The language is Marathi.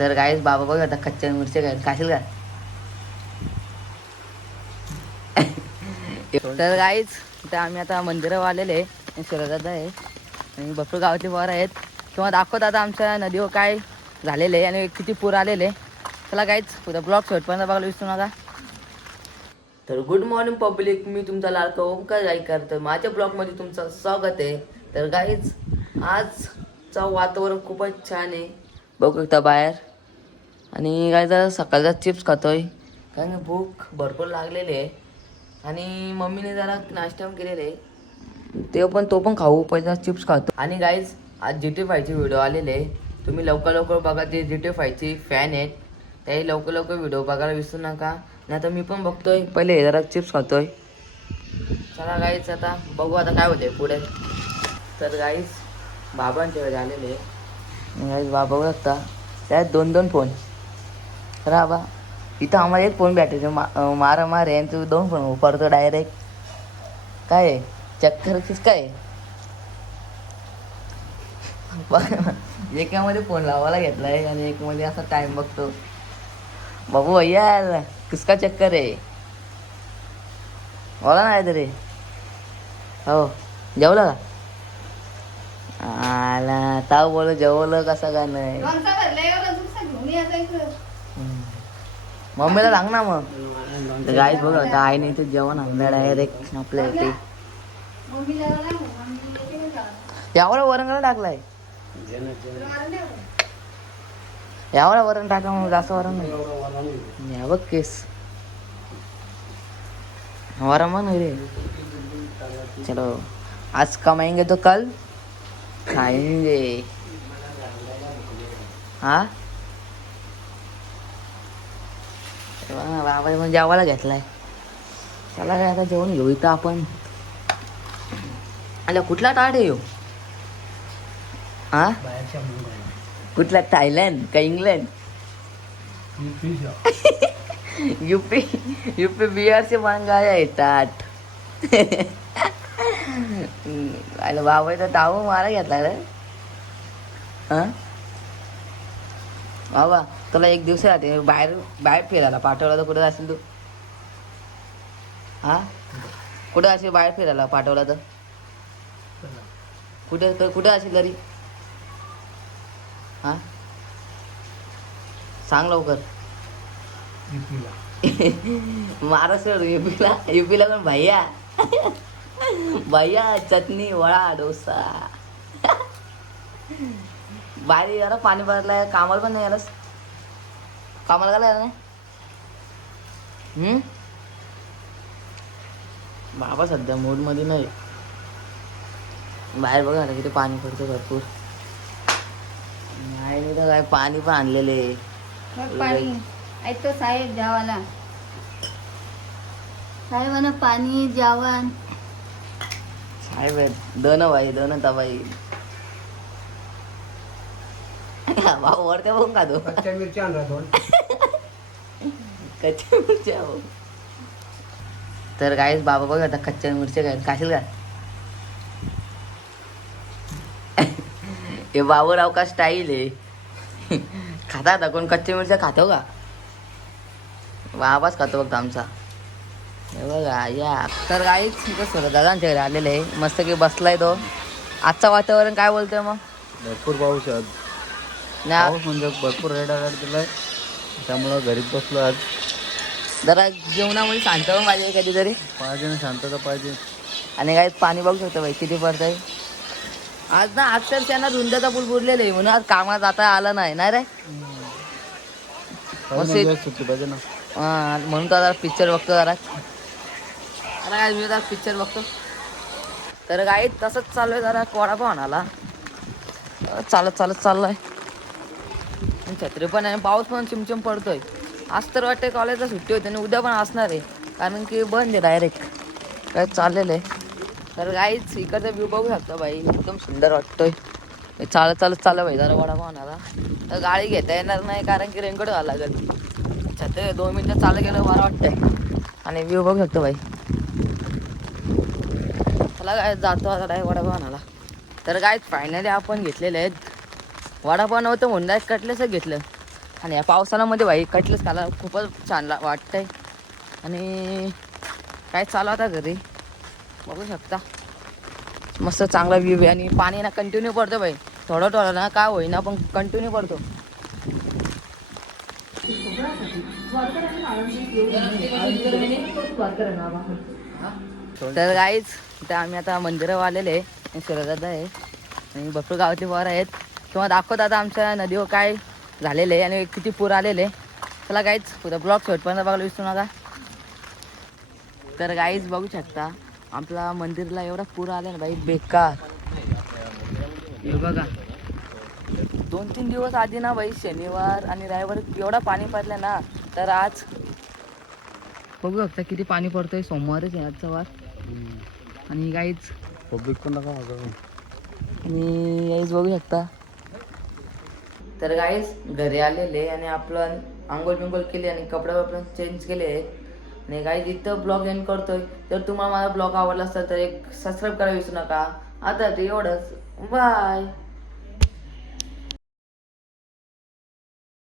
तर गाईज बाबा बघ आता कच्च्या मिरच्या काय खाशील का? तर गाईज इथं आम्ही आता मंदिरावर आलेले आहे. शिरोदादा आहे आणि भरपूर गावातले वर आहेत किंवा दाखवत आता आमच्या नदीवर काय झालेलं आहे आणि किती पूर आलेले. चला गाईज पुढे ब्लॉग शेवटपर्यंत बघायला विसरू नका. तर गुड मॉर्निंग पब्लिक, मी तुमचा लाडका ओमकार गायकर. तर माझ्या ब्लॉगमध्ये तुमचं स्वागत आहे. तर गाईज आजचं वातावरण खूपच छान आहे, बघू एकदा बाहेर. आणि काय जरा सकाळचा चिप्स खातोय कारण भूक भरपूर लागलेली आहे. आणि मम्मीने जरा नाश्ता केलेले आहे तो पण खाऊ, पहिला चिप्स खातो. आणि गाईज आज GTA 5चे व्हिडिओ आलेले आहे, तुम्ही लवकर लवकर बघा. जे GTA 5चे फॅन आहेत त्याही लवकर लवकर व्हिडिओ बघायला विसरू नका. नाही तर मी पण बघतोय, पहिले जरा चिप्स खातोय. चला गाईज आता बघू आता काय होते पुढे. तर गाईज बाबांच्या वेळेस आलेले गाईज बाबा बघता त्यात 2-2 फोन. तर बाबा इथं आम्हाला एक फोन भेटायचे मारा यांचं 2 फोन पडतो डायरेक्ट. काय आहे चक्कर किस काय एकामध्ये फोन लावायला घेतलाय आणि एक मध्ये असा टाइम बघतो. बाबू भैया किसका चक्कर आहे बोला ना रे. हो जेवलं का? आला ताव बोल जेवलं कसं काय नाही. मम्मीला सांग ना मग. गाईच बघ आता आईने इथे जेवण आणलं डायरेक्ट आपल्या इथे. यावर वरण टाकलाय, यावर वरण टाका मग, जास्त वरण नाही. बघ केस वरण मग रे. चलो आज कमाएंगे तो कल खाएंगे. हा बाबा म्हणजे जेवायला घेतलाय. चला काय आता जेवण घेऊ इथं आपण. अरे कुठला टाट आहे ह्यो? हा कुठला, थायलंड का इंग्लंड? यूपी बिहार से मंगाया है टाट. अरे बाबा तर ताव मारा घेतला रे. हा बाबा तुला एक दिवस राहते बाहेर बाहेर फिरायला पाठवला तर कुठं असेल तू? हा कुठं असेल बाहेर फिरायला पाठवला तर कुठं असेल तरी? हा सांग लवकर. महाराष्ट्र युपीला पण भैया भैया चटणी वडा डोसा. बाहेर यार पाणी भरलाय, कामाला पण नाही यारच. कामाला गेला नाही. बाबा सध्या मूड मध्ये नाही. बाहेर बघा ना किती पाणी पडतं भरपूर. नाही तर काय पाणी पण आणलेले पाणी ऐकतो साहेब जेवायला. साहेबांना पाणी जेवण साहेब दोन बाई दोन तबाई. भाऊ वरत्या बघून खातो कच्च्या मिरच्या आणला दोन. कच्च्या मिरच्या. तर गाईस बाबा बघ आता कच्च्या मिरच्या काय खाशील का? हे बाबूराव का स्टाईल आहे. खाता आता कोण कच्च्या मिरच्या खातो का? बाबाच खातो बघ आमचा. हे बघा या. तर गाईच दादांच्या घरी आलेले आहे, मस्त की बसलाय तो. आजचं वातावरण काय बोलतोय मग? भरपूर पाऊस आहे आज. पाऊस म्हणजे भरपूर रेड अलर्ट दिलाय, त्यामुळं घरीच बसलो आज. जरा जेवणामध्ये शांत पाहिजे कधीतरी. पाहिजे ना, शांतता पाहिजे. आणि काय पाणी बघू शकतो बाई किती पडतंय आज ना. आज तर त्यांना रुंदाचा पूल बुडलेलं आहे म्हणून आज कामात जाता आलं नाही ना रे. सुट्टी पाहिजे ना. म्हणून तर जरा पिक्चर बघतो जरा. अरे काय मी जरा पिक्चर बघतो. तर काय तसंच चालू आहे, जरा वडापाव आणाला चालत चाललोय. छत्री पण आहे, पाऊस पण चिमचिम पडतोय. आज तर वाटते कॉलेजला सुट्टी होती आणि उद्या पण असणार आहे कारण की बंद आहे डायरेक्ट. काय चाललेलं आहे. तर गाईच इकडचा व्ह्यू बघू शकता बाई, एकदम सुंदर वाटतोय. चालत चाललं बाई जरा वडापाव आणाला. तर गाडी घेता येणार नाही कारण की रेनकोट घालावं लागेल. छत्री 2 मिनिटं चालत गेलं बरं वाटतंय. आणि व्ह्यू बघू शकतो बाई. चला काय जातो आता डायरेक्ट वडापाव आणाला. तर काय फायनली आपण घेतलेले आहेत वडापाव. नव्हतं म्हणून कटलेसच घेतलं. आणि या पावसाळ्यामध्ये भाई कटलंच खायला खूपच छान वाटतंय. आणि काय चालू आता घरी बघू शकता, मस्त चांगला व्ह्यू आहे. आणि पाणी ना कंटिन्यू पडतो भाई, थोडं थोडं ना काय होईना पण कंटिन्यू पडतो. तर गाईच इथं आम्ही आता मंदिरावर आलेले आहे. शिरदादा आहे आणि भरपूर गावातली वर आहेत. किंवा दाखवत आता आमच्या नदीवर काय झालेलं आहे आणि किती पूर आलेले. चला गाईच पुढे ब्लॉग शेवटपर्यंत बघायला विसरू नका. तर गाईज बघू शकता आपला मंदिरला एवढा पूर आला ना भाई, बेकार. हे बघा 2-3 दिवस आधी ना भाई, शनिवार आणि रविवार एवढा पाणी पडलं ना. तर आज बघू शकता किती पाणी पडतंय. सोमवारच आहे आजचा वार. आणि गाईज पब्लिक पण नका आणि गाईज बघू शकता. तर गाईज घरी आलेले आणि आपलं आंघोळ बिंघोळ केली आणि कपडे चेंज केले. आणि गाईज इथं ब्लॉग एंड करतोय. तर तुम्हाला माझा ब्लॉग आवडला असेल तर एक सबस्क्राईब करायला विसरू नका. आता ते एवढंच, बाय.